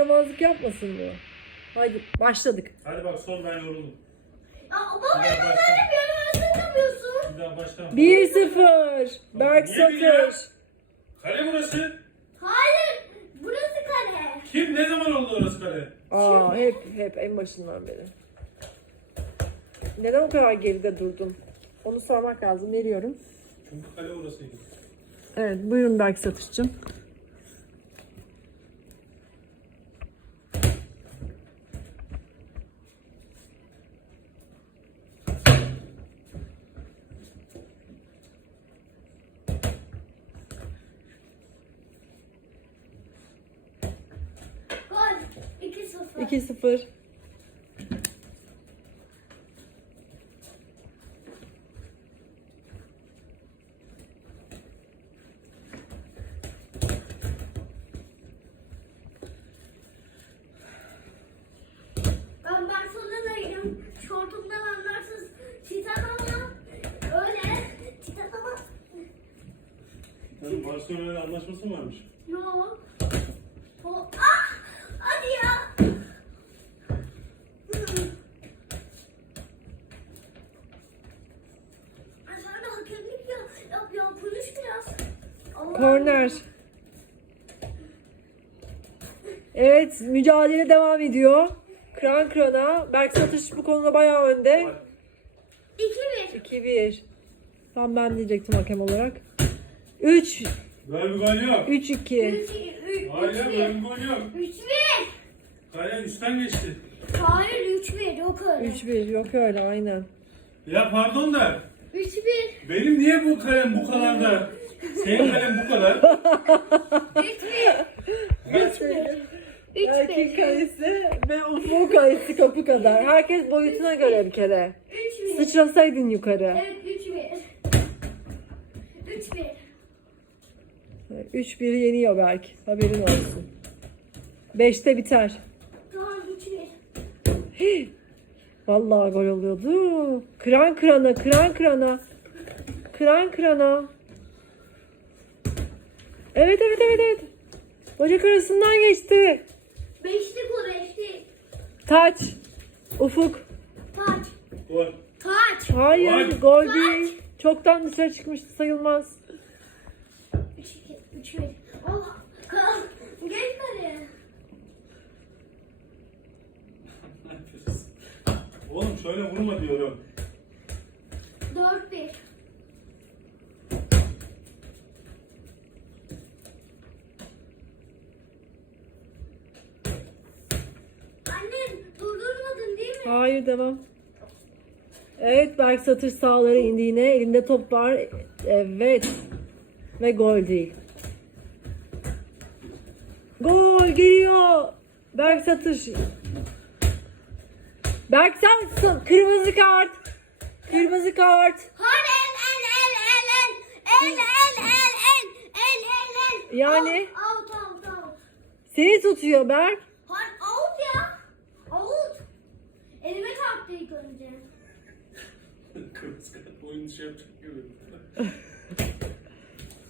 Yaramazlık yapmasın bu. Haydi başladık. Hadi bak son ben yoruldum. Aa, baba başla. hep yaramazlık yapıyorsun? Bir daha baştan. 1-0. Berk Niye? Satır. Kale burası. Hayır. Burası kale. Kim ne zaman oldu orası kale? Aa hep hep en başından beri. Neden o kadar geride durdun? Onu sormak lazım. Veriyorum. Çünkü kale orasıydı. Evet buyurun Berk Satış'cığım. Gol. 2-0. 2-0. Ben Barcelona'yım. Şortumdan anlarsız. Titan ama öyle. Titan ama Hani Barcelona'yla anlaşması mı varmış? yok. O, ah! Hadi ya. Ay Sen de hakemlik ya. Yap ya konuş biraz. Allah Korner. Evet mücadele devam ediyor. Kıran kırana. Berk Satış bu konuda bayağı önde. 2-1. 2-1. Tam ben diyecektim hakem olarak. 3 Böyle bir gol yok. 3 2. 3 Hayır böyle bir gol yok. 3-1. Kale üstten geçti. Hayır 3-1 yok öyle. 3 1 yok öyle aynen. Ya pardon da 3-1. benim niye bu kalem bu kadar da senin kalem bu kadar? 3-1. Erkek 3-1. kalesi ve ufuk kalesi kapı kadar. Herkes boyutuna göre bir kere. 3-1. Sıçrasaydın yukarı. Evet 3-1. 3-1. 3-1 yeniyor Berk. Haberin olsun. 5'te biter. Tamam 3-1. Hii. Vallahi gol oluyordu. Kıran kırana, kıran kırana. Kıran kırana. Evet evet evet evet. Bacak arasından geçti. Beşli gol eşli. Taç. Ufuk. Taç. Gol. Taç. Hayır Gol. gol değil. Çoktan dışarı çıkmıştı sayılmaz. 3-2. 3-1. Allah. Kal. Geç kaleye. Ne yapıyorsun? Oğlum şöyle vurma diyorum. 4-1. Anne Hayır devam. Evet Berk satır sağları indi yine. Elinde top var. Evet. Ve gol değil. Gol geliyor. Berk satır. Berk sen kırmızı kart. Kırmızı kart. Hayır el el el el el. El el el el el el el. Yani. Out out out. Seni tutuyor Berk. Dışı yapacak gibi.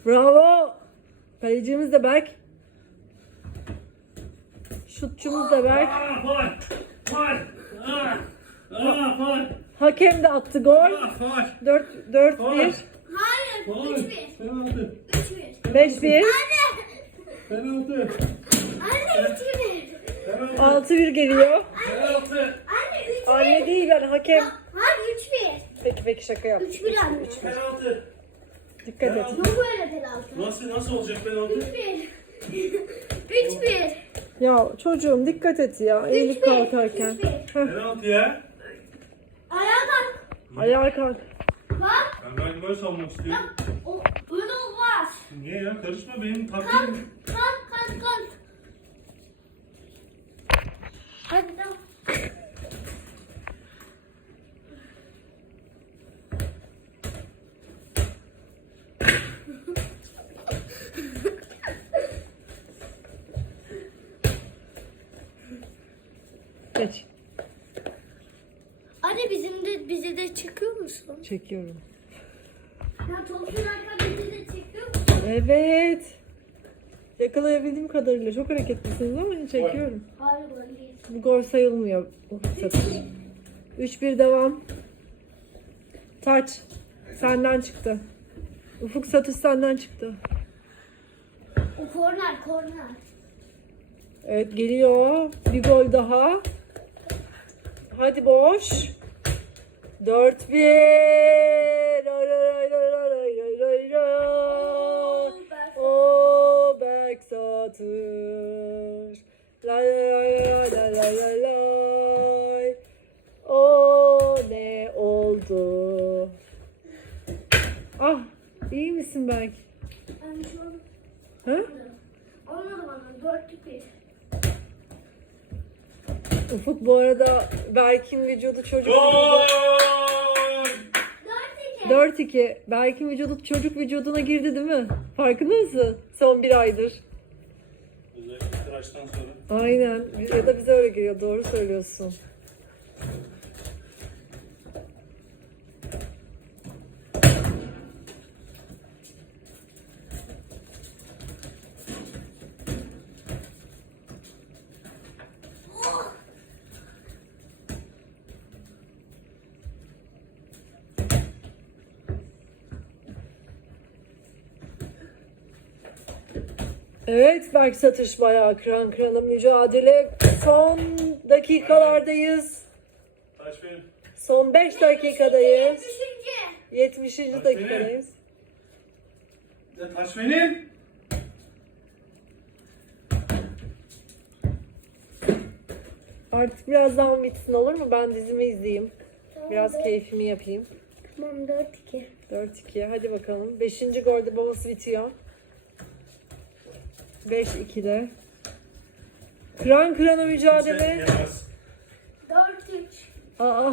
Bravo. Kalecimiz de Berk. Şutçumuz da Berk. Aa faul. Faul. Aa. Aa faul. Hakem de attı gol. Aa faul. 4 4 Faul. 1 Hayır. Faul. 3-1. Penaltı. 3-1. 5 1 Anne. Penaltı. Anne 3-1. Penaltı. 6 1 geliyor. Penaltı. Anne 3-1. Anne değil ben hakem. Hayır 3-1. Peki peki şaka yaptım. 3-1 anne. Penaltı. Dikkat et. Yok böyle penaltı. Nasıl nasıl olacak penaltı? 3-1. 3-1. Ya çocuğum dikkat et ya. Eğilip 3-1. kalkarken. 3-1. Heh, Penaltı ya. Ayağa kalk. Ayağa kalk. Bak. Ben ben gol salmak istiyorum. O, böyle olmaz. Niye ya? Karışma benim Kalk. taktiğim. Kalk kalk kalk. Hadi tamam. Anne bizim de bize de çıkıyor musun? Çekiyorum. Ya top sürerken bizi de çekiyor musun? Evet. Yakalayabildiğim kadarıyla çok hareketlisiniz ama çekiyorum. Hayır değil. Bu gol sayılmıyor. Ufuk Satış. 3-1 devam. Taç. Senden çıktı. Ufuk Satış senden çıktı. O korner korner. Evet geliyor. Bir gol daha. Hadi boş. 4-1. Ray ray ray ray ray ray ray ray. O Berk Satır. Lay lay lay lay lay lay. O ne oldu? Ah iyi misin Berk? Ben şu Ufuk bu arada Berk'in vücudu çocuk iki. 4-2. Berk'in vücudu çocuk vücuduna girdi değil mi? Farkında mısın? Son bir aydır. Özellikle tıraştan sonra. Aynen. Ya da bize öyle geliyor. Doğru söylüyorsun. Evet Berk Satış bayağı kıran kırana mücadele. Son dakikalardayız. Taş benim. Son 5 dakikadayız. Düşünce. 70. dakikadayız. Ya taş benim. Artık birazdan bitsin olur mu? Ben dizimi izleyeyim. Biraz keyfimi yapayım. Tamam dört iki. 4-2 hadi bakalım. 5. golde babası bitiyor. 5-2'de. Kıran kırana mücadele. Yemez. Dört üç. Aa.